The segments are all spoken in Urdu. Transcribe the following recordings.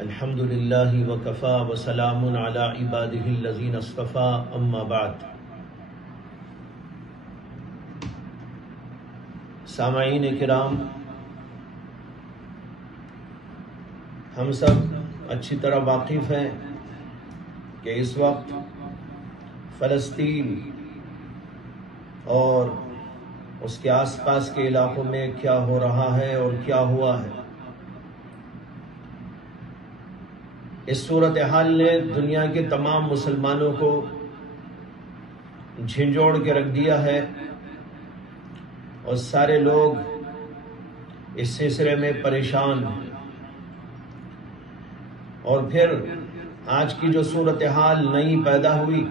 الحمدللہ وکفا وسلام علی عبادہ الذین اصطفی اما بعد۔ سامعین کرام، ہم سب اچھی طرح واقف ہیں کہ اس وقت فلسطین اور اس کے آس پاس کے علاقوں میں کیا ہو رہا ہے اور کیا ہوا ہے۔ اس صورتحال نے دنیا کے تمام مسلمانوں کو جھنجھوڑ کے رکھ دیا ہے اور سارے لوگ اس سلسلے میں پریشان ہیں۔ اور پھر آج کی جو صورتحال نئی پیدا ہوئی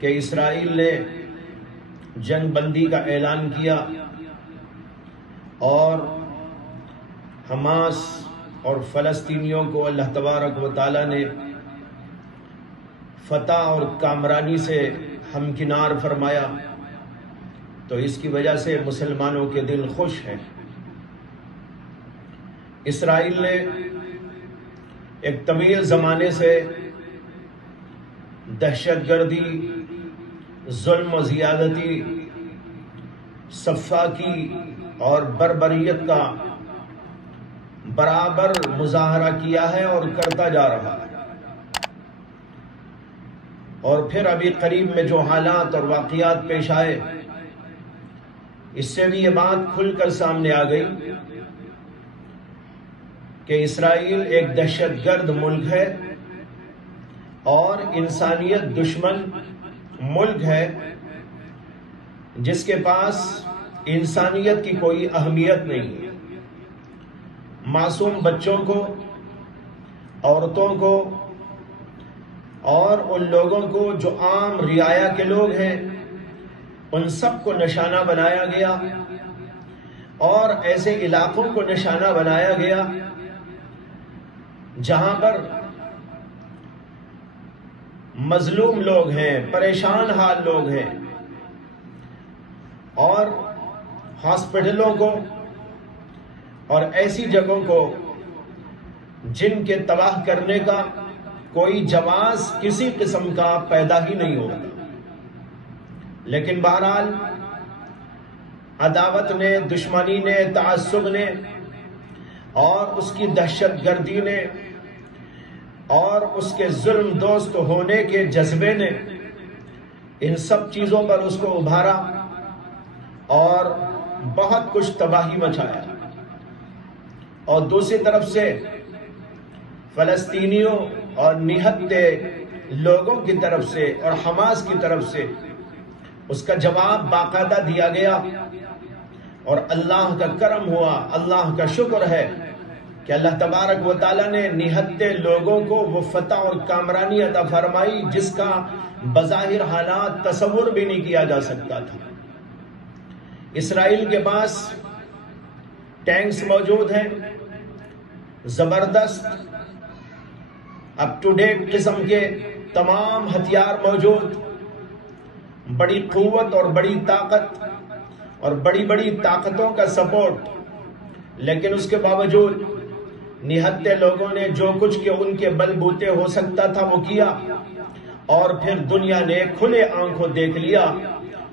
کہ اسرائیل نے جنگ بندی کا اعلان کیا اور حماس اور فلسطینیوں کو اللہ تبارک و تعالی نے فتح اور کامرانی سے ہمکنار فرمایا، تو اس کی وجہ سے مسلمانوں کے دل خوش ہیں۔ اسرائیل نے ایک طویل زمانے سے دہشت گردی، ظلم و زیادتی، سفاکی اور بربریت کا برابر مظاہرہ کیا ہے اور کرتا جا رہا ہے۔ اور پھر ابھی قریب میں جو حالات اور واقعات پیش آئے، اس سے بھی یہ بات کھل کر سامنے آ گئی کہ اسرائیل ایک دہشت گرد ملک ہے اور انسانیت دشمن ملک ہے، جس کے پاس انسانیت کی کوئی اہمیت نہیں ہے۔ معصوم بچوں کو، عورتوں کو اور ان لوگوں کو جو عام رعایا کے لوگ ہیں، ان سب کو نشانہ بنایا گیا اور ایسے علاقوں کو نشانہ بنایا گیا جہاں پر مظلوم لوگ ہیں، پریشان حال لوگ ہیں، اور ہاسپٹلوں کو اور ایسی جگہوں کو جن کے تباہ کرنے کا کوئی جواز کسی قسم کا پیدا ہی نہیں ہوگا۔ لیکن بہرحال عداوت نے، دشمنی نے، تعصب نے اور اس کی دہشت گردی نے اور اس کے ظلم دوست ہونے کے جذبے نے ان سب چیزوں پر اس کو ابھارا اور بہت کچھ تباہی مچایا۔ اور دوسری طرف سے فلسطینیوں اور نہتے لوگوں کی طرف سے اور حماس کی طرف سے اس کا جواب باقاعدہ دیا گیا، اور اللہ کا کرم ہوا، اللہ کا شکر ہے کہ اللہ تبارک و تعالیٰ نے نہتے لوگوں کو وہ فتح اور کامرانی عطا فرمائی جس کا بظاہر حالات تصور بھی نہیں کیا جا سکتا تھا۔ اسرائیل کے پاس ٹینکس موجود ہیں، زبردست اپ ٹو ڈیٹ قسم کے تمام ہتھیار موجود، بڑی قوت اور بڑی طاقت اور بڑی بڑی طاقتوں کا سپورٹ، لیکن اس کے باوجود نہتے لوگوں نے جو کچھ کہ ان کے بل بوتے ہو سکتا تھا وہ کیا، اور پھر دنیا نے کھلے آنکھوں دیکھ لیا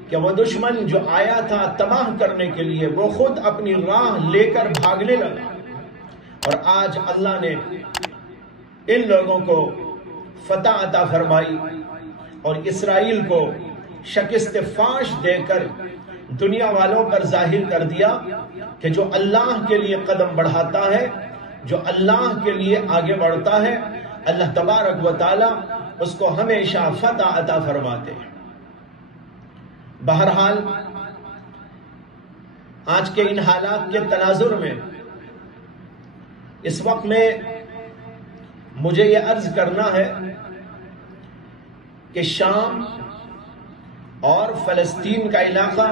کہ وہ دشمن جو آیا تھا تباہ کرنے کے لیے وہ خود اپنی راہ لے کر بھاگنے لگا۔ اور آج اللہ نے ان لوگوں کو فتح عطا فرمائی اور اسرائیل کو شکست فاش دے کر دنیا والوں پر ظاہر کر دیا کہ جو اللہ کے لیے قدم بڑھاتا ہے، جو اللہ کے لیے آگے بڑھتا ہے، اللہ تبارک و تعالی اس کو ہمیشہ فتح عطا فرماتے ہیں۔ بہرحال آج کے ان حالات کے تناظر میں اس وقت میں مجھے یہ عرض کرنا ہے کہ شام اور فلسطین کا علاقہ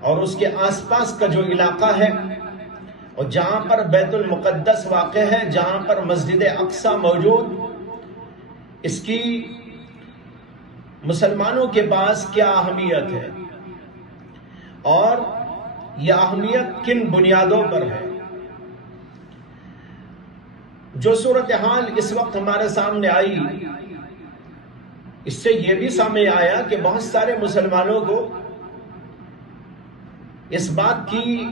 اور اس کے آس پاس کا جو علاقہ ہے، اور جہاں پر بیت المقدس واقع ہے، جہاں پر مسجد اقصی موجود، اس کی مسلمانوں کے پاس کیا اہمیت ہے اور یہ اہمیت کن بنیادوں پر ہے؟ جو صورتحال اس وقت ہمارے سامنے آئی، اس سے یہ بھی سامنے آیا کہ بہت سارے مسلمانوں کو اس بات کی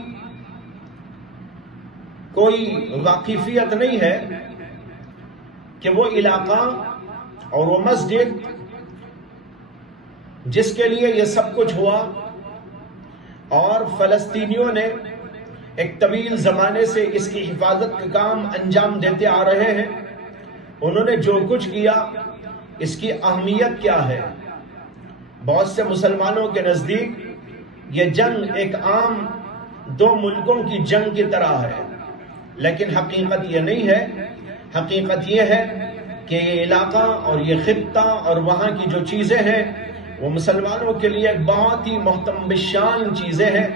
کوئی واقفیت نہیں ہے کہ وہ علاقہ اور وہ مسجد جس کے لیے یہ سب کچھ ہوا اور فلسطینیوں نے ایک طویل زمانے سے اس کی حفاظت کا کام انجام دیتے آ رہے ہیں، انہوں نے جو کچھ کیا اس کی اہمیت کیا ہے؟ بہت سے مسلمانوں کے نزدیک یہ جنگ ایک عام دو ملکوں کی جنگ کی طرح ہے، لیکن حقیقت یہ نہیں ہے۔ حقیقت یہ ہے کہ یہ علاقہ اور یہ خطہ اور وہاں کی جو چیزیں ہیں وہ مسلمانوں کے لیے ایک بہت ہی محترم شان چیزیں ہیں،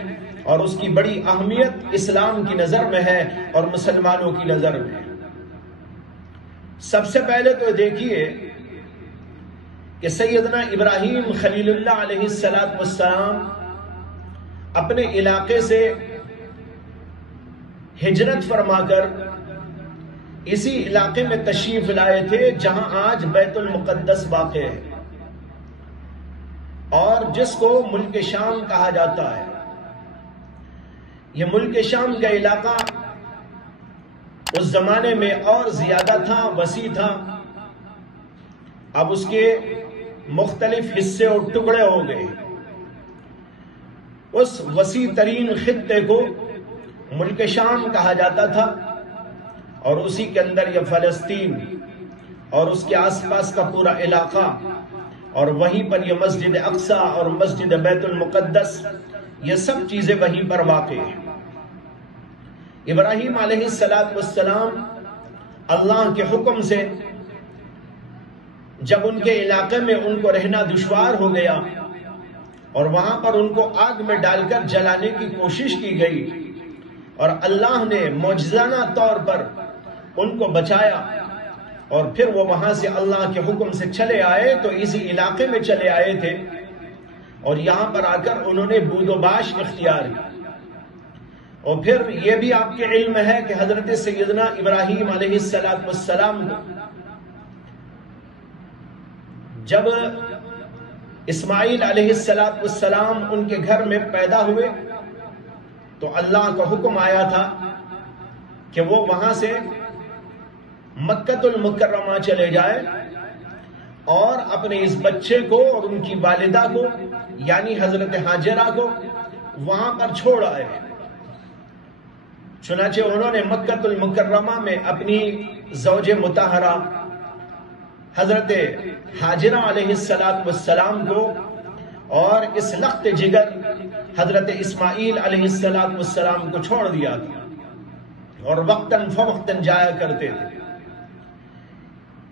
اور اس کی بڑی اہمیت اسلام کی نظر میں ہے اور مسلمانوں کی نظر میں۔ سب سے پہلے تو دیکھیے کہ سیدنا ابراہیم خلیل اللہ علیہ السلام اپنے علاقے سے ہجرت فرما کر اسی علاقے میں تشریف لائے تھے جہاں آج بیت المقدس واقع ہے اور جس کو ملک شام کہا جاتا ہے۔ یہ ملک شام کا علاقہ اس زمانے میں اور زیادہ تھا، وسیع تھا۔ اب اس کے مختلف حصے اور ٹکڑے ہو گئے۔ اس وسیع ترین خطے کو ملک شام کہا جاتا تھا، اور اسی کے اندر یہ فلسطین اور اس کے آس پاس کا پورا علاقہ، اور وہیں پر یہ مسجد اقصی اور مسجد بیت المقدس، یہ سب چیزیں وہیں پر واقع ہیں۔ ابراہیم علیہ السلام اللہ کے حکم سے جب ان کے علاقے میں ان کو رہنا دشوار ہو گیا اور وہاں پر ان کو آگ میں ڈال کر جلانے کی کوشش کی گئی، اور اللہ نے معجزانہ طور پر ان کو بچایا، اور پھر وہ وہاں سے اللہ کے حکم سے چلے آئے تو اسی علاقے میں چلے آئے تھے، اور یہاں پر آ کر انہوں نے بود و باش اختیار کی۔ اور پھر یہ بھی آپ کے علم ہے کہ حضرت سیدنا ابراہیم علیہ السلام کو جب اسماعیل علیہ السلام ان کے گھر میں پیدا ہوئے تو اللہ کا حکم آیا تھا کہ وہ وہاں سے مکہ المکرمہ چلے جائے اور اپنے اس بچے کو اور ان کی والدہ کو یعنی حضرت حاجرہ کو وہاں پر چھوڑ آئے۔ چنانچہ انہوں نے مکہ المکرمہ میں اپنی زوج مطہرہ حضرت حاجرہ علیہ السلام کو اور اس لخت جگر حضرت اسماعیل علیہ السلام کو چھوڑ دیا تھا، اور وقتاً فوقتاً جایا کرتے تھے۔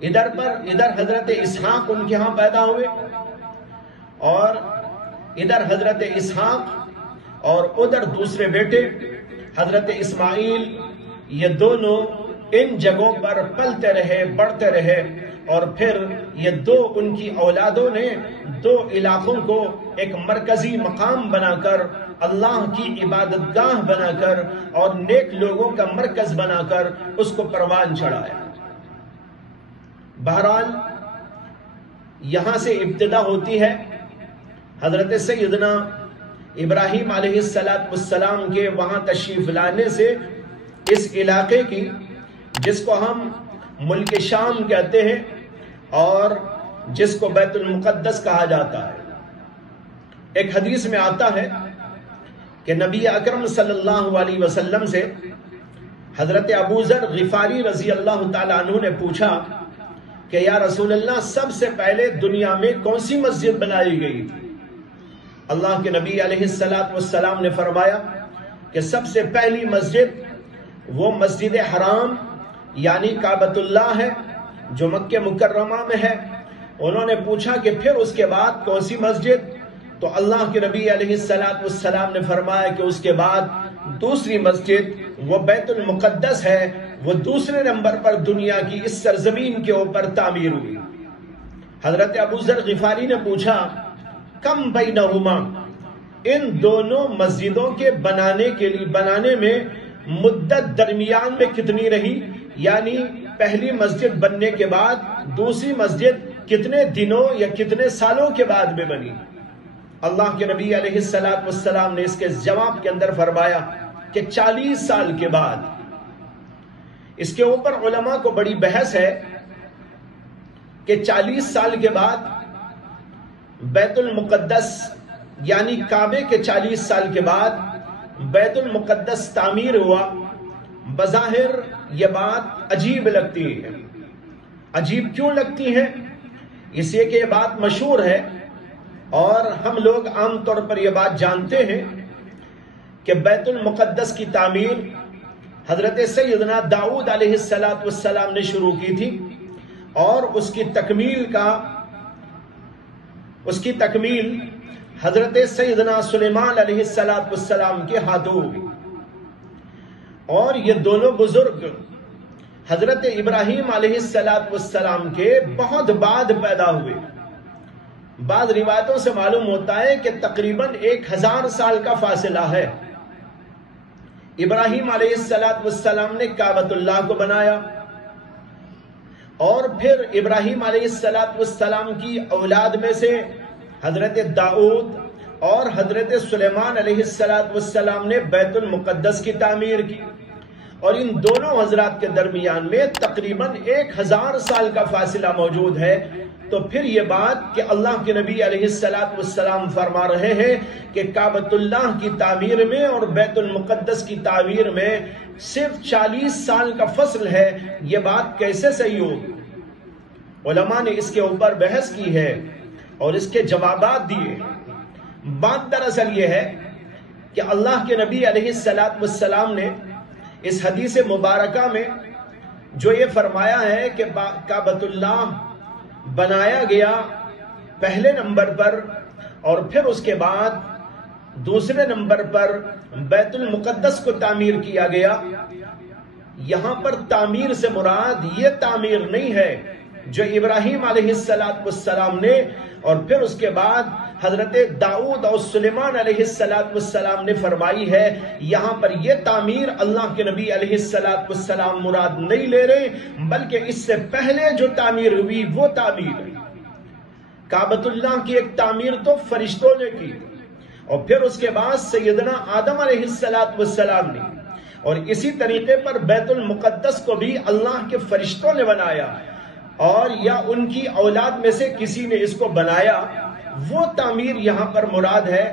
ادھر حضرت اسحاق ان کے ہاں پیدا ہوئے، اور ادھر حضرت اسحاق اور ادھر دوسرے بیٹے حضرت اسماعیل، یہ دونوں ان جگہوں پر پلتے رہے، بڑھتے رہے، اور پھر یہ دو ان کی اولادوں نے دو علاقوں کو ایک مرکزی مقام بنا کر، اللہ کی عبادت گاہ بنا کر اور نیک لوگوں کا مرکز بنا کر اس کو پروان چڑھایا۔ بہرحال یہاں سے ابتدا ہوتی ہے حضرت سیدنا ابراہیم علیہ السلام کے وہاں تشریف لانے سے اس علاقے کی، جس کو ہم ملک شام کہتے ہیں اور جس کو بیت المقدس کہا جاتا ہے۔ ایک حدیث میں آتا ہے کہ نبی اکرم صلی اللہ علیہ وسلم سے حضرت ابو ذر غفاری رضی اللہ تعالیٰ عنہ نے پوچھا کہ یا رسول اللہ، سب سے پہلے دنیا میں کون سی مسجد بنائی گئی تھی؟ اللہ کے نبی علیہ السلام نے فرمایا کہ سب سے پہلی مسجد وہ مسجد حرام یعنی کعبۃ اللہ ہے جو مکہ مکرمہ میں ہے۔ انہوں نے پوچھا کہ پھر اس کے بعد کون سی مسجد؟ تو اللہ کے نبی علیہ السلام نے فرمایا کہ اس کے بعد دوسری مسجد وہ بیت المقدس ہے، وہ دوسرے نمبر پر دنیا کی اس سرزمین کے اوپر تعمیر ہوئی۔ حضرت ابو ذر غفاری نے پوچھا کم بینہما، ان دونوں مسجدوں کے بنانے میں مدت درمیان میں کتنی رہی، یعنی پہلی مسجد بننے کے بعد دوسری مسجد کتنے دنوں یا کتنے سالوں کے بعد میں بنی؟ اللہ کے نبی علیہ السلام نے اس کے جواب کے اندر فرمایا کہ 40 سال کے بعد۔ اس کے اوپر علماء کو بڑی بحث ہے کہ 40 سال کے بعد بیت المقدس یعنی کعبے کے 40 سال کے بعد بیت المقدس تعمیر ہوا۔ بظاہر یہ بات عجیب لگتی ہے۔ عجیب کیوں لگتی ہے؟ اس لیے کہ یہ بات مشہور ہے اور ہم لوگ عام طور پر یہ بات جانتے ہیں کہ بیت المقدس کی تعمیر حضرت سیدنا داؤد علیہ السلام نے شروع کی تھی اور اس کی تکمیل حضرت سیدنا سلیمان علیہ السلام کے ہاتھوں ہوئی۔ اور یہ دونوں بزرگ حضرت ابراہیم علیہ السلام کے بہت بعد پیدا ہوئے۔ بعض روایتوں سے معلوم ہوتا ہے کہ تقریباً 1000 سال کا فاصلہ ہے۔ ابراہیم علیہ السلام نے کعبۃ اللہ کو بنایا اور پھر ابراہیم علیہ السلام کی اولاد میں سے حضرت داؤد اور حضرت سلیمان علیہ السلام نے بیت المقدس کی تعمیر کی، اور ان دونوں حضرات کے درمیان میں تقریباً 1000 سال کا فاصلہ موجود ہے۔ تو پھر یہ بات کہ اللہ کے نبی علیہ السلام فرما رہے ہیں کہ کعبۃ اللہ کی تعمیر میں اور بیت المقدس کی تعمیر میں صرف 40 سال کا فصل ہے، یہ بات کیسے صحیح ہوگی؟ علماء نے اس کے اوپر بحث کی ہے اور اس کے جوابات دیے۔ بات دراصل یہ ہے کہ اللہ کے نبی علیہ السلام نے اس حدیث مبارکہ میں جو یہ فرمایا ہے کہ کعبۃ اللہ بنایا گیا پہلے نمبر پر اور پھر اس کے بعد دوسرے نمبر پر بیت المقدس کو تعمیر کیا گیا، یہاں پر تعمیر سے مراد یہ تعمیر نہیں ہے جو ابراہیم علیہ السلام نے اور پھر اس کے بعد حضرت داؤد اور سلیمان علیہ السلام نے فرمائی ہے۔ یہاں پر یہ تعمیر اللہ کے نبی علیہ السلام مراد نہیں لے رہے، بلکہ اس سے پہلے جو تعمیر ہوئی وہ تعمیر ہے۔ کعبۃ اللہ کی ایک تعمیر تو فرشتوں نے کی اور پھر اس کے بعد سیدنا آدم علیہ السلام نے، اور اسی طریقے پر بیت المقدس کو بھی اللہ کے فرشتوں نے بنایا اور یا ان کی اولاد میں سے کسی نے اس کو بنایا، وہ تعمیر یہاں پر مراد ہے۔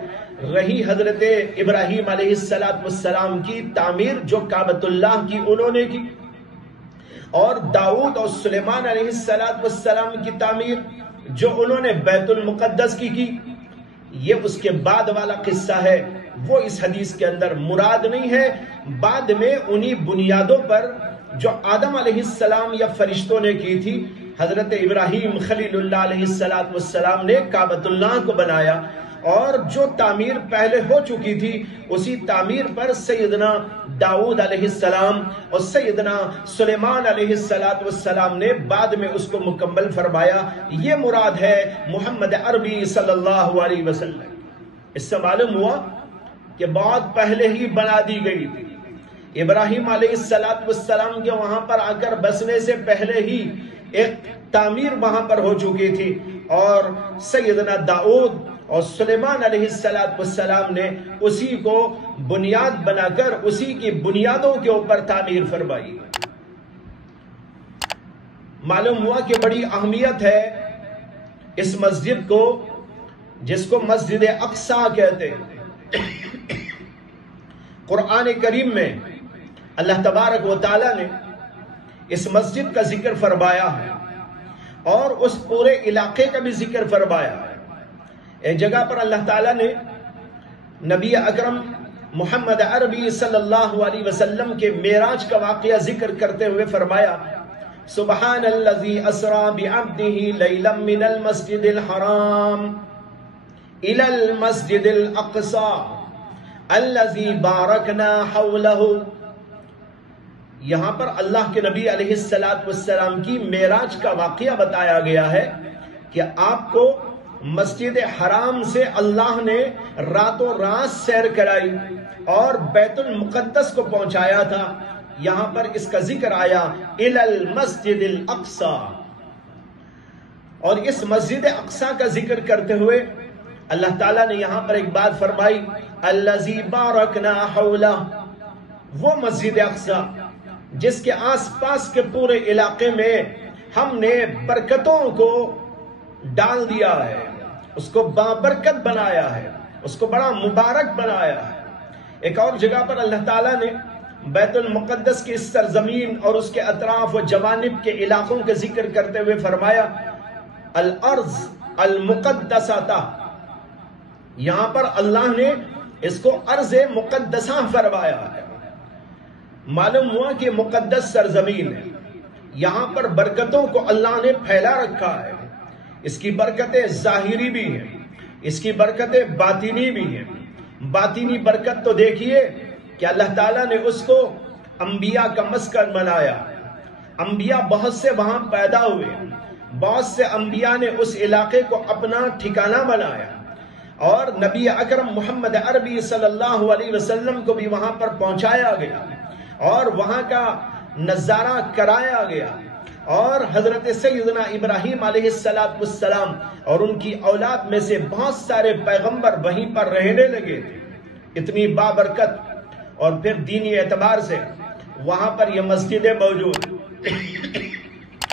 رہی حضرت ابراہیم علیہ السلام کی تعمیر جو کعبۃ اللہ کی انہوں نے کی، اور داؤد اور سلیمان علیہ السلام کی تعمیر جو انہوں نے بیت المقدس کی، یہ اس کے بعد والا قصہ ہے، وہ اس حدیث کے اندر مراد نہیں ہے۔ بعد میں انہی بنیادوں پر جو آدم علیہ السلام یا فرشتوں نے کی تھی، حضرت ابراہیم خلیل اللہ علیہ السلام نے کعبۃ اللہ کو بنایا، اور جو تعمیر پہلے ہو چکی تھی اسی تعمیر پر سیدنا داؤد علیہ السلام اور سیدنا سلیمان علیہ السلام نے بعد میں اس کو مکمل فرمایا۔ یہ مراد ہے محمد عربی صلی اللہ علیہ وسلم۔ اس سے معلوم ہوا کہ بہت پہلے ہی بنا دی گئی تھی۔ ابراہیم علیہ السلام کے وہاں پر آ کر بسنے سے پہلے ہی ایک تعمیر وہاں پر ہو چکی تھی، اور سیدنا داؤد اور سلیمان علیہ السلام نے اسی کو بنیاد بنا کر اسی کی بنیادوں کے اوپر تعمیر فرمائی۔ معلوم ہوا کہ بڑی اہمیت ہے اس مسجد کو، جس کو مسجد اقصی کہتے ہیں۔ قرآن کریم میں اللہ تبارک و تعالی نے اس مسجد کا ذکر فرمایا ہے اور اس پورے علاقے کا بھی ذکر فرمایا ہے۔ ایک جگہ پر اللہ تعالیٰ نے نبی اکرم محمد عربی صلی اللہ علیہ وسلم کے معراج کا واقعہ ذکر کرتے ہوئے فرمایا، سبحان الذی اسری بعبدہ لیلا من المسجد الحرام الی المسجد الاقصی الذی بارکنا حولہ۔ یہاں پر اللہ کے نبی علیہ السلام کی معراج کا واقعہ بتایا گیا ہے کہ آپ کو مسجد حرام سے اللہ نے راتوں رات سیر کرائی اور بیت المقدس کو پہنچایا تھا. یہاں پر اس کا ذکر آیا الی المسجد الاقصی. اور اس مسجد اقصی کا ذکر کرتے ہوئے اللہ تعالیٰ نے یہاں پر ایک بات فرمائی الذی بارکنا حولہ. وہ مسجد اقصی جس کے آس پاس کے پورے علاقے میں ہم نے برکتوں کو ڈال دیا ہے، اس کو بابرکت بنایا ہے، اس کو بڑا مبارک بنایا ہے. ایک اور جگہ پر اللہ تعالیٰ نے بیت المقدس کی اس سرزمین اور اس کے اطراف و جوانب کے علاقوں کے ذکر کرتے ہوئے فرمایا الارض المقدسہ. یہاں پر اللہ نے اس کو ارض مقدسہ فرمایا ہے. معلوم ہوا کہ مقدس سرزمین ہے، یہاں پر برکتوں کو اللہ نے پھیلا رکھا ہے. اس کی برکتیں ظاہری بھی ہیں، اس کی برکتیں باطنی بھی ہیں. باطنی برکت تو دیکھیے کہ اللہ تعالیٰ نے اس کو انبیاء کا مسکن بنایا. انبیاء بہت سے وہاں پیدا ہوئے، بہت سے انبیاء نے اس علاقے کو اپنا ٹھکانہ بنایا اور نبی اکرم محمد عربی صلی اللہ علیہ وسلم کو بھی وہاں پر پہنچایا گیا اور وہاں کا نظارہ کرایا گیا. اور حضرت سیدنا ابراہیم علیہ السلام اور ان کی اولاد میں سے بہت سارے پیغمبر وہیں پر رہنے لگے تھے. اتنی بابرکت. اور پھر دینی اعتبار سے وہاں پر یہ مسجدیں موجود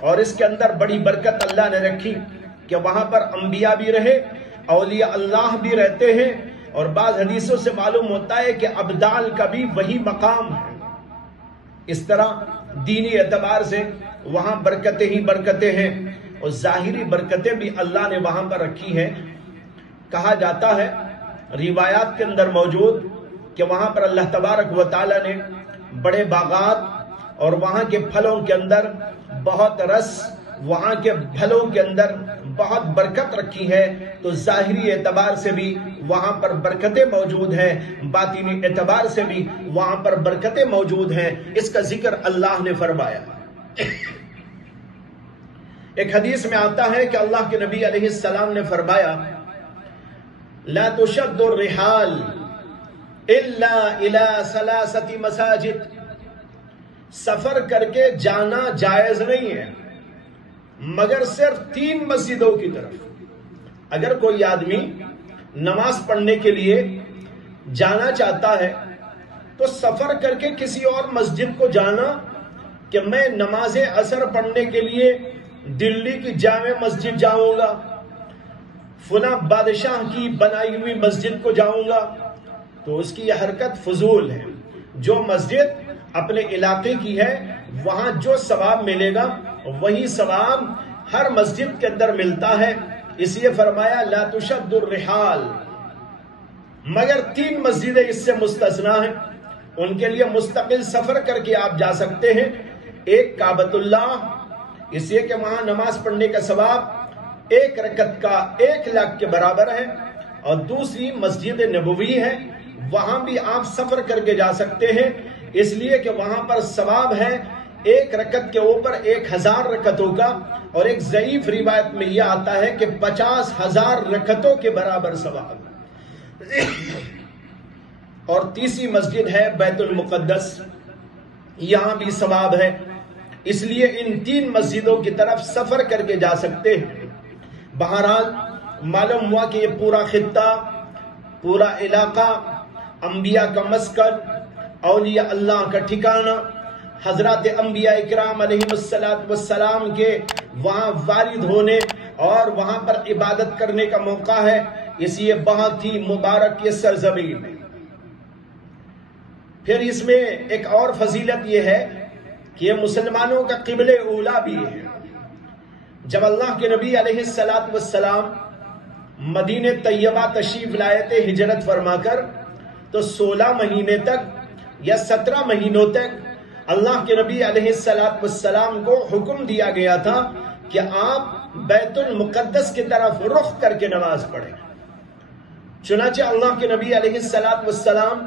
اور اس کے اندر بڑی برکت اللہ نے رکھی کہ وہاں پر انبیاء بھی رہے، اولیاء اللہ بھی رہتے ہیں. اور بعض حدیثوں سے معلوم ہوتا ہے کہ ابدال کا بھی وہی مقام ہے. اس طرح دینی اعتبار سے وہاں برکتیں ہی برکتیں ہیں اور ظاہری برکتیں بھی اللہ نے وہاں پر رکھی ہیں. کہا جاتا ہے، روایات کے اندر موجود کہ وہاں پر اللہ تبارک و تعالیٰ نے بڑے باغات اور وہاں کے پھلوں کے اندر بہت رس، وہاں کے پھلوں کے اندر بہت برکت رکھی ہے. تو ظاہری اعتبار سے بھی وہاں پر برکتیں موجود ہیں، باطنی اعتبار سے بھی وہاں پر برکتیں موجود ہیں. اس کا ذکر اللہ نے فرمایا. ایک حدیث میں آتا ہے کہ اللہ کے نبی علیہ السلام نے فرمایا لا تشد الرحال الا الى ثلاثه مساجد. سفر کر کے جانا جائز نہیں ہے مگر صرف 3 مسجدوں کی طرف. اگر کوئی آدمی نماز پڑھنے کے لیے جانا چاہتا ہے تو سفر کر کے کسی اور مسجد کو جانا کہ میں نماز عصر پڑھنے کے لیے دلی کی جامع مسجد جاؤں گا، فلاں بادشاہ کی بنائی ہوئی مسجد کو جاؤں گا، تو اس کی یہ حرکت فضول ہے. جو مسجد اپنے علاقے کی ہے وہاں جو ثواب ملے گا وہی ثواب ہر مسجد کے اندر ملتا ہے. اس لیے فرمایا لا تشد الرحال. مگر 3 مسجدیں اس سے مستثنا ہیں، ان کے لیے مستقل سفر کر کے آپ جا سکتے ہیں. ایک کعبۃ اللہ، اس لیے کہ وہاں نماز پڑھنے کا ثواب 1 رکعت کا 1 لاکھ کے برابر ہے. اور دوسری مسجد نبوی ہے، وہاں بھی آپ سفر کر کے جا سکتے ہیں، اس لیے کہ وہاں پر ثواب ہے 1 رکعت کے اوپر 1000 رکعتوں کا. اور ایک ضعیف روایت میں یہ آتا ہے کہ 50,000 رکعتوں کے برابر ثواب. اور تیسری مسجد ہے بیت المقدس، یہاں بھی ثواب ہے. اس لیے ان 3 مسجدوں کی طرف سفر کر کے جا سکتے ہیں. بہرحال معلوم ہوا کہ یہ پورا خطہ، پورا علاقہ انبیاء کا مسکن، اولیاء اللہ کا ٹھکانہ، حضرات انبیاء اکرام علیہ السلام کے وہاں والد ہونے اور وہاں پر عبادت کرنے کا موقع ہے. اس لیے بہت ہی مبارک یہ سرزمین ہے. پھر اس میں ایک اور فضیلت یہ ہے کہ یہ مسلمانوں کا قبلہ اولا بھی ہے. جب اللہ کے نبی علیہ السلام مدینہ طیبہ تشریف لائے تھے ہجرت فرما کر، تو 16 مہینے تک یا 17 مہینوں تک اللہ کے نبی علیہ السلام کو حکم دیا گیا تھا کہ آپ بیت المقدس کی طرف رخ کر کے نماز پڑھیں. چنانچہ اللہ کے نبی علیہ السلام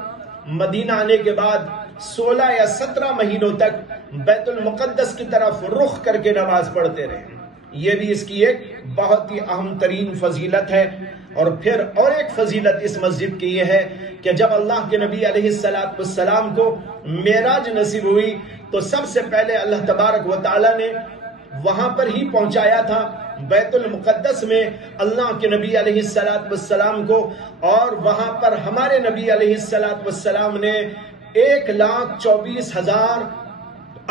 مدینہ آنے کے بعد 16 یا 17 مہینوں تک بیت المقدس کی طرف رخ کر کے نماز پڑھتے رہے. یہ بھی اس کی ایک بہت ہی اہم ترین فضیلت ہے۔ اور پھر اور ایک فضیلت اس مسجد کی یہ ہے کہ جب اللہ کے نبی علیہ السلام کو معراج نصیب ہوئی تو سب سے پہلے اللہ تبارک و تعالی نے وہاں پر ہی پہنچایا تھا، بیت المقدس میں اللہ کے نبی علیہ السلام کو، اور وہاں پر ہمارے نبی علیہ السلام نے 1,24,000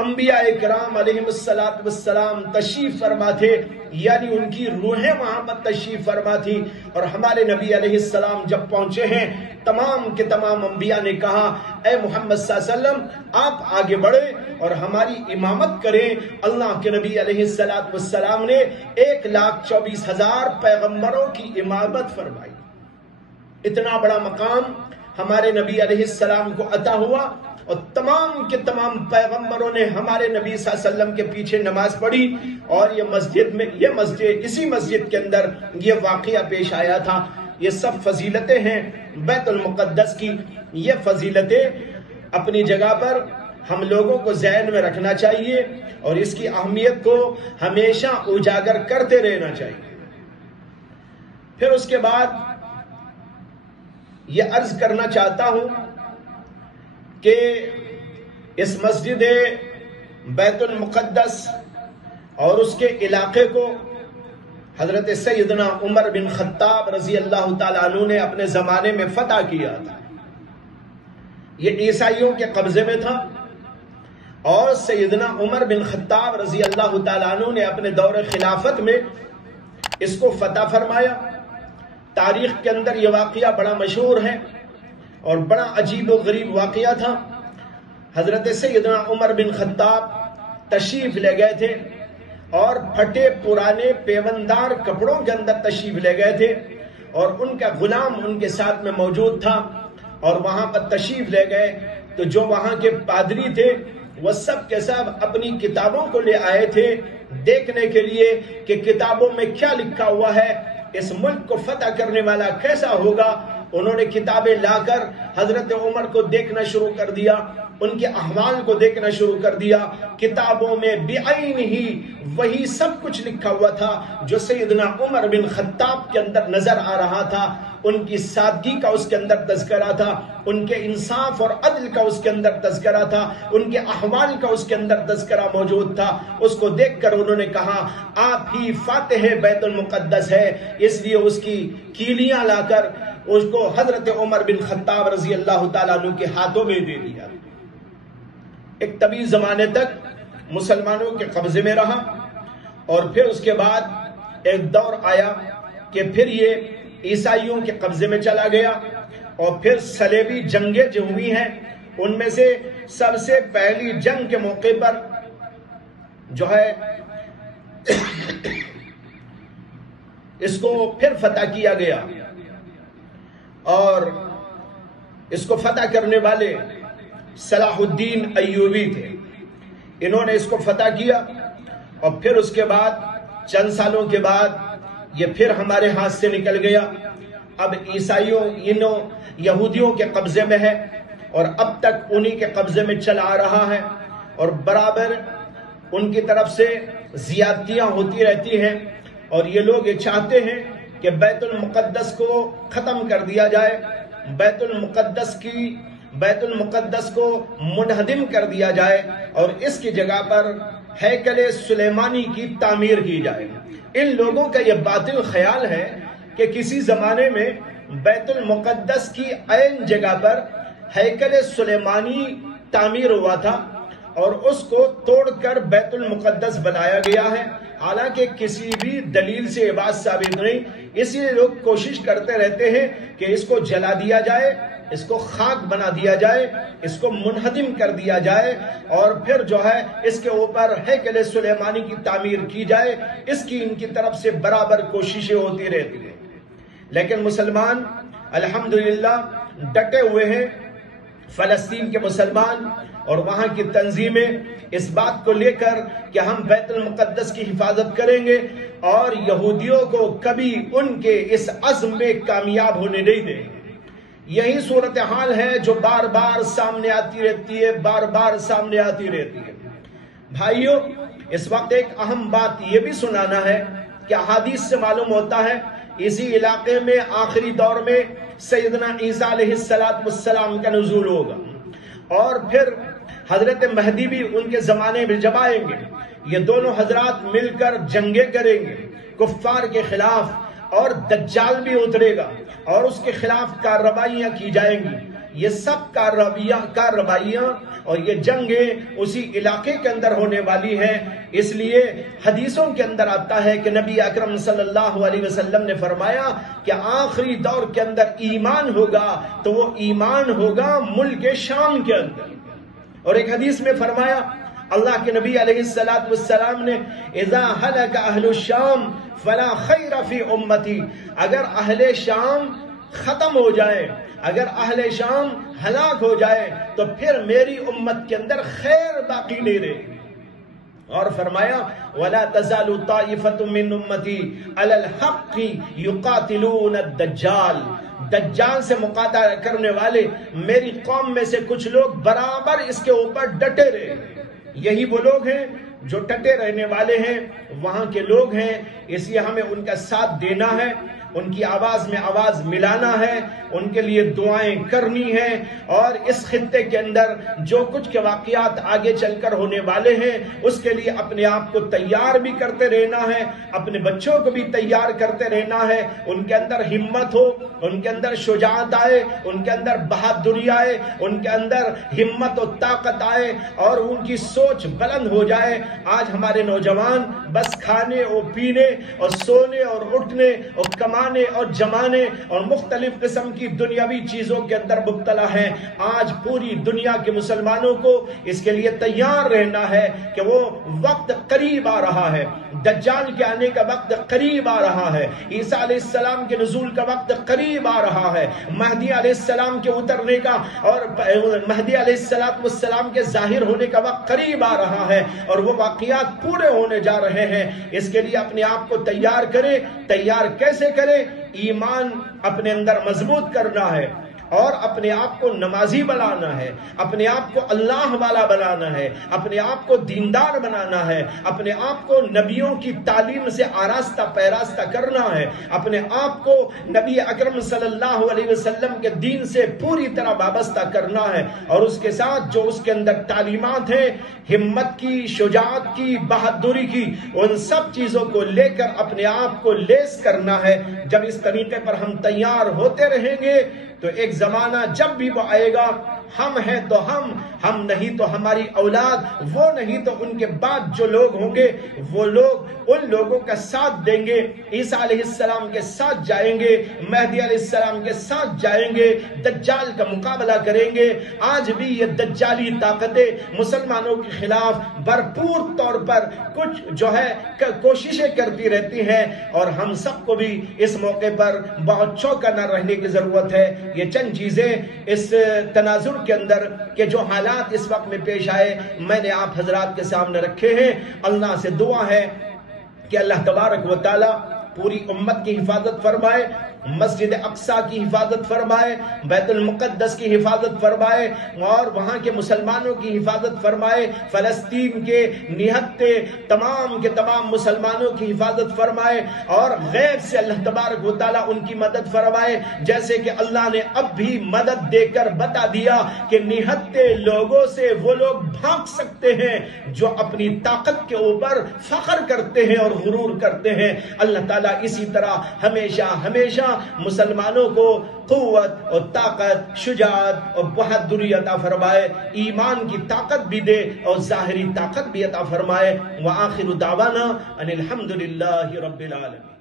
انبیاء کرام علیہ السلام تشریف فرما تھے، یعنی ان کی روحیں وہاں پر تشریف فرما تھی۔ اور ہمارے نبی علیہ السلام جب پہنچے ہیں، تمام کے تمام انبیاء نے کہا اے محمد صلی اللہ علیہ وسلم آپ آگے بڑھے اور ہماری امامت کریں۔ اللہ کے نبی علیہ السلام نے 1,24,000 پیغمبروں کی امامت فرمائی۔ اتنا بڑا مقام ہمارے نبی علیہ السلام کو عطا ہوا، اور تمام کے تمام پیغمبروں نے ہمارے نبی صلی اللہ علیہ وسلم کے پیچھے نماز پڑھی، اور اسی مسجد کے اندر یہ واقعہ پیش آیا تھا۔ یہ سب فضیلتیں ہیں بیت المقدس کی۔ یہ فضیلتیں اپنی جگہ پر ہم لوگوں کو ذہن میں رکھنا چاہیے، اور اس کی اہمیت کو ہمیشہ اجاگر کرتے رہنا چاہیے۔ پھر اس کے بعد یہ عرض کرنا چاہتا ہوں کہ اس مسجد بیت المقدس اور اس کے علاقے کو حضرت سیدنا عمر بن خطاب رضی اللہ تعالیٰ عنہ نے اپنے زمانے میں فتح کیا تھا۔ یہ عیسائیوں کے قبضے میں تھا، اور سیدنا عمر بن خطاب رضی اللہ تعالیٰ عنہ نے اپنے دور خلافت میں اس کو فتح فرمایا۔ تاریخ کے اندر یہ واقعہ بڑا مشہور ہے اور بڑا عجیب و غریب واقعہ تھا۔ حضرت سیدنا عمر بن خطاب تشریف لے گئے تھے، اور پھٹے پرانے پیوندار کپڑوں کے اندر تشریف لے گئے تھے، اور ان کا غلام ان کے ساتھ میں موجود تھا، اور وہاں پر تشریف لے گئے تو جو وہاں کے پادری تھے وہ سب کے سب اپنی کتابوں کو لے آئے تھے دیکھنے کے لیے کہ کتابوں میں کیا لکھا ہوا ہے، اس ملک کو فتح کرنے والا کیسا ہوگا۔ انہوں نے کتابیں لا کر حضرت عمر کو دیکھنا شروع کر دیا، ان کے احوال کو دیکھنا شروع کر دیا۔ کتابوں میں بعین ہی وہی سب کچھ لکھا ہوا تھا جو سیدنا عمر بن خطاب کے اندر نظر آ رہا تھا۔ ان کی سادگی کا اس کے اندر تذکرہ تھا، ان کے انصاف اور عدل کا اس کے اندر تذکرہ تھا، ان کے احوال کا اس کے اندر تذکرہ موجود تھا۔ اس کو دیکھ کر انہوں نے کہا آپ ہی فاتح بیت المقدس ہے، اس لیے اس کی کیلیاں لا کر اس کو حضرت عمر بن خطاب رضی اللہ تعالیٰ عنہ کے ہاتھوں میں دے دیا۔ ایک طویل زمانے تک مسلمانوں کے قبضے میں رہا، اور پھر اس کے بعد ایک دور آیا کہ پھر یہ عیسائیوں کے قبضے میں چلا گیا، اور پھر صلیبی جنگیں جو ہوئی ہیں ان میں سے سب سے پہلی جنگ کے موقع پر جو ہے اس کو پھر فتح کیا گیا، اور اس کو فتح کرنے والے صلاح الدین ایوبی تھے۔ انہوں نے اس کو فتح کیا، اور پھر اس کے بعد چند سالوں کے بعد یہ پھر ہمارے ہاتھ سے نکل گیا۔ اب عیسائیوں یہودیوں کے قبضے میں ہے، اور اب تک انہی کے قبضے میں چلا آ رہا ہے، اور برابر ان کی طرف سے زیادتیاں ہوتی رہتی ہیں، اور یہ لوگ یہ چاہتے ہیں کہ بیت المقدس کو ختم کر دیا جائے، بیت المقدس کو منہدم کر دیا جائے، اور اس کی جگہ پر ہیکل سلیمانی کی تعمیر کی جائے۔ ان لوگوں کا یہ باطل خیال ہے کہ کسی زمانے میں بیت المقدس کی عین جگہ پر ہیکل سلیمانی تعمیر ہوا تھا، اور اس کو توڑ کر بیت المقدس بنایا گیا ہے، حالانکہ کسی بھی دلیل سے یہ بات ثابت نہیں۔ اسی لیے لوگ کوشش کرتے رہتے ہیں کہ اس کو جلا دیا جائے، اس کو خاک بنا دیا جائے، اس کو منہدم کر دیا جائے، اور پھر جو ہے اس کے اوپر ہیکل سلیمانی کی تعمیر کی جائے۔ اس کی ان کی طرف سے برابر کوششیں ہوتی رہتی ہیں، لیکن مسلمان الحمدللہ ڈٹے ہوئے ہیں۔ فلسطین کے مسلمان اور وہاں کی تنظیمیں اس بات کو لے کر کہ ہم بیت المقدس کی حفاظت کریں گے، اور یہودیوں کو کبھی ان کے اس عزم میں کامیاب ہونے نہیں دیں گے۔ یہی صورتحال ہے جو بار بار سامنے آتی رہتی ہے، بار بار سامنے آتی رہتی ہے۔ بھائیوں، اس وقت ایک اہم بات یہ بھی سنانا ہے کہ احادیث سے معلوم ہوتا ہے اسی علاقے میں آخری دور میں سیدنا عیسیٰ علیہ السلام کا نزول ہوگا، اور پھر حضرت مہدی بھی ان کے زمانے میں جب آئیں گے، یہ دونوں حضرات مل کر جنگیں کریں گے کفار کے خلاف، اور دجال بھی اترے گا اور اس کے خلاف کارروائیاں کی جائیں گی۔ یہ سب کارروائیاں اور یہ جنگیں اسی علاقے کے اندر ہونے والی ہیں۔ اس لیے حدیثوں کے اندر آتا ہے کہ نبی اکرم صلی اللہ علیہ وسلم نے فرمایا کہ آخری دور کے اندر ایمان ہوگا تو وہ ایمان ہوگا ملک شام کے اندر۔ اور ایک حدیث میں فرمایا اللہ کے نبی علیہ السلام نے اذا ہلک اہل الشام فلا خیر فی امتی، اگر اہل شام ختم ہو جائے، اگر اہل شام ہلاک ہو جائے تو پھر میری امت کے اندر خیر باقی نہیں رہے گی۔ اور فرمایا وَلَا تَزَالُ طَائِفَةٌ مِّنْ أُمَّتِي عَلَى الْحَقِّ يُقَاتِلُونَ الدَّجَّالَ، دجال سے مقاتلہ کرنے والے میری قوم میں سے کچھ لوگ برابر اس کے اوپر ڈٹے رہے۔ یہی وہ لوگ ہیں جو ڈٹے رہنے والے ہیں، وہاں کے لوگ ہیں، اس لیے ہمیں ان کا ساتھ دینا ہے، ان کی آواز میں آواز ملانا ہے، ان کے لیے دعائیں کرنی ہیں، اور اس خطے کے اندر جو کچھ کے واقعات آگے چل کر ہونے والے ہیں اس کے لیے اپنے آپ کو تیار بھی کرتے رہنا ہے، اپنے بچوں کو بھی تیار کرتے رہنا ہے، ان کے اندر ہمت ہو، ان کے اندر شجاعت آئے، ان کے اندر بہادری آئے، ان کے اندر ہمت و طاقت آئے، اور ان کی سوچ بلند ہو جائے۔ آج ہمارے نوجوان بس کھانے اور پینے اور سونے اور اٹھنے اور کمانے اور جمانے اور مختلف قسم کی دنیاوی چیزوں کے اندر مبتلا ہیں۔ آج پوری دنیا کے مسلمانوں کو اس کے لیے تیار رہنا ہے کہ وہ وقت قریب آ رہا ہے، دجال کے آنے کا وقت قریب آ رہا ہے، عیسیٰ علیہ السلام کے نزول کا وقت قریب آ رہا ہے، مہدی علیہ السلام کے اترنے کا اور مہدی علیہ السلام کے ظاہر ہونے کا وقت قریب آ رہا ہے، اور وہ واقعات پورے ہونے جا رہے ہیں۔ اس کے لیے اپنے آپ کو تیار کرے۔ تیار کیسے کرے؟ ایمان اپنے اندر مضبوط کرنا ہے، اور اپنے آپ کو نمازی بنانا ہے، اپنے آپ کو اللہ والا بنانا ہے، اپنے آپ کو دیندار بنانا ہے، اپنے آپ کو نبیوں کی تعلیم سے آراستہ پیراستہ کرنا ہے، اپنے آپ کو نبی اکرم صلی اللہ علیہ وسلم کے دین سے پوری طرح وابستہ کرنا ہے، اور اس کے ساتھ جو اس کے اندر تعلیمات ہیں ہمت کی، شجاعت کی، بہادری کی، ان سب چیزوں کو لے کر اپنے آپ کو لیس کرنا ہے۔ جب اس طریقے پر ہم تیار ہوتے رہیں گے تو ایک زمانہ جب بھی وہ آئے گا، ہم ہیں تو ہم نہیں تو ہماری اولاد، وہ نہیں تو ان کے بعد جو لوگ ہوں گے وہ لوگ ان لوگوں کا ساتھ دیں گے، عیسیٰ علیہ السلام کے ساتھ جائیں گے، مہدی علیہ السلام کے ساتھ جائیں گے، دجال کا مقابلہ کریں گے۔ آج بھی یہ دجالی طاقتیں مسلمانوں کے خلاف بھرپور طور پر کچھ جو ہے کوششیں کرتی رہتی ہیں، اور ہم سب کو بھی اس موقع پر بہت چوکا نہ رہنے کی ضرورت ہے۔ یہ چند چیزیں اس تناظر کے اندر کہ جو حالات اس وقت میں پیش آئے میں نے آپ حضرات کے سامنے رکھے ہیں۔ اللہ سے دعا ہے کہ اللہ تبارک و تعالی پوری امت کی حفاظت فرمائے، مسجد اقصیٰ کی حفاظت فرمائے، بیت المقدس کی حفاظت فرمائے، اور وہاں کے مسلمانوں کی حفاظت فرمائے، فلسطین کے نہتے تمام کے تمام مسلمانوں کی حفاظت فرمائے، اور غیر سے اللہ تبارک و تعالیٰ ان کی مدد فرمائے، جیسے کہ اللہ نے اب بھی مدد دے کر بتا دیا کہ نہتے لوگوں سے وہ لوگ بھاگ سکتے ہیں جو اپنی طاقت کے اوپر فخر کرتے ہیں اور غرور کرتے ہیں۔ اللہ تعالیٰ اسی طرح ہمیشہ ہمیشہ مسلمانوں کو قوت اور طاقت، شجاعت اور بہادری عطا فرمائے، ایمان کی طاقت بھی دے اور ظاہری طاقت بھی عطا فرمائے۔ وآخر دعوانا ان الحمدللہ رب العالمین۔